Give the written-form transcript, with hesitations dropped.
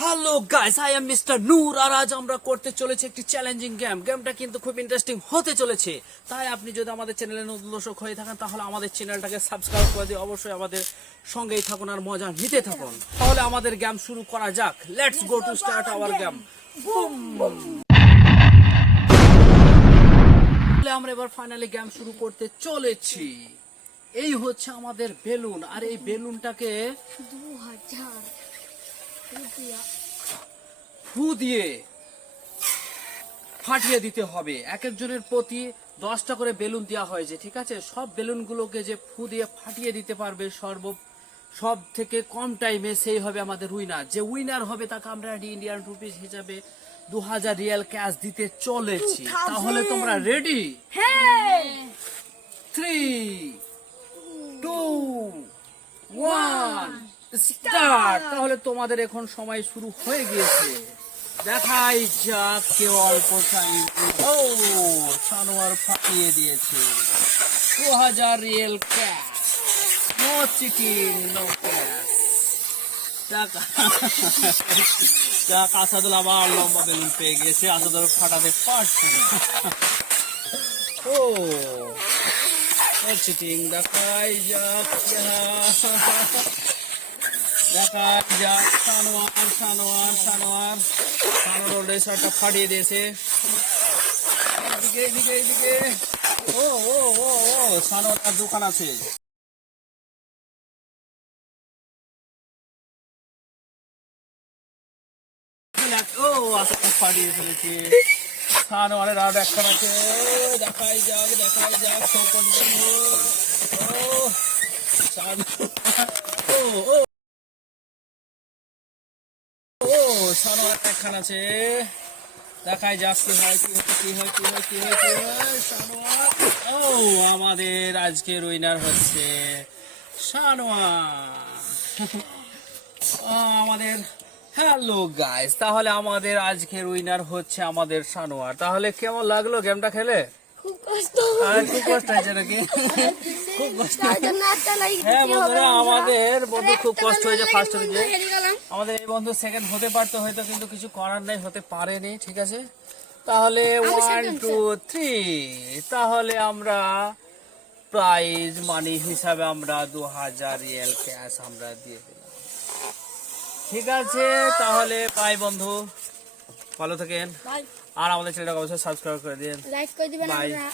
Hello guys, I am mister Noor আর আজ আমরা করতে চলেছি একটি চ্যালেঞ্জিং গেমটা কিন্তু খুব ইন্টারেস্টিং হতে চলেছে। তাই আপনি যদি আমাদের চ্যানেলে নতুন দর্শক হয়ে থাকেন তাহলে আমাদের চ্যানেলটাকে সাবস্ক্রাইব করে দিয়ে অবশ্যই আমাদের সঙ্গেই থাকুন আর মজা নিতে থাকুন। তাহলে আমাদের গেম শুরু করা যাক। Let's go to start our game. আমরা এবার ফাইনালি গেম শুরু করতে চলেছি। এই হচ্ছে আমাদের বেলুন আর এই বেলুনটাকে 2000 ফু দিয়ে ফাটিয়ে দিতে হবে। এক একজনের প্রতি 10টা করে বেলুন দেওয়া হয়েছে, ঠিক আছে? সব বেলুনগুলোকে যে ফু দিয়ে ফাটিয়ে দিতে পারবে সব থেকে কম টাইমে সেই হবে আমাদের উইনার। যে উইনার হবে তাকে আমরা ইন্ডিয়ান রুপিস হিসাবে 2000 রিয়াল ক্যাশ দিতে চলেছি। তাহলে তোমরা রেডি? হ্যাঁ 3 2 1 স্টার্ট। তাহলে তোমাদের এখন সময় শুরু হয়ে গিয়েছে। দেখাই যাক কেউ অল্প টাইম। ও সানোয়ার ফাটিয়ে দিয়েছে 2000 real cash. No cheating, no cash. যাক আসাদুল আবার লম্বা বেলুন পেয়ে গেছে। আসাদুল ফাটাতে পারছে না। ও চিটিং। দেখাই যাক সানোয়ার রেসারটা ফাটিয়ে দিয়েছে। এদিকে ও সানোয়ার তার দোকান আছে। ও আসাদ ফাটিয়ে ফেলেছে। সানোয়ারের আর একখান আছে। দেখাই যাক সানোয়ার একখান আছে। দেখাই যাক কি হয় সানোয়ার। ও আমাদের আজকের উইনার হচ্ছে সানোয়ার। আমাদের হ্যালো গাইস, তাহলে আমাদের আজকের উইনার হচ্ছে আমাদের সানোয়ার। তাহলে কেমন লাগলো গেমটা খেলে? খুব কষ্ট খুব কষ্ট হয়েছে নাকি? খুব কষ্ট। তার জন্য একটা লাইক হ্যাঁ দিতে হবে। বন্ধুরা, আমাদের বন্ধু খুব কষ্ট হয়েছে ফার্স্ট হয়েছে। হেরে গেলাম। আমাদের এই বন্ধু সেকেন্ড হতে পারতো হয়তো, কিন্তু কিছু করার নাই, হতে পারেনি, ঠিক আছে? তাহলে 1 2 3 তাহলে আমরা প্রাইজ মানি হিসাবে আমরা 2000 রিয়াল ক্যাশ আমরা দিয়ে দিলাম। ঠিক আছে, তাহলে বাই বন্ধু, ভালো থাকেন। ভাই আর আমাদের চ্যানেলটাকে অবশ্যই সাবস্ক্রাইব করে দিন। লাইক করে দিবেন। Bye. আমরা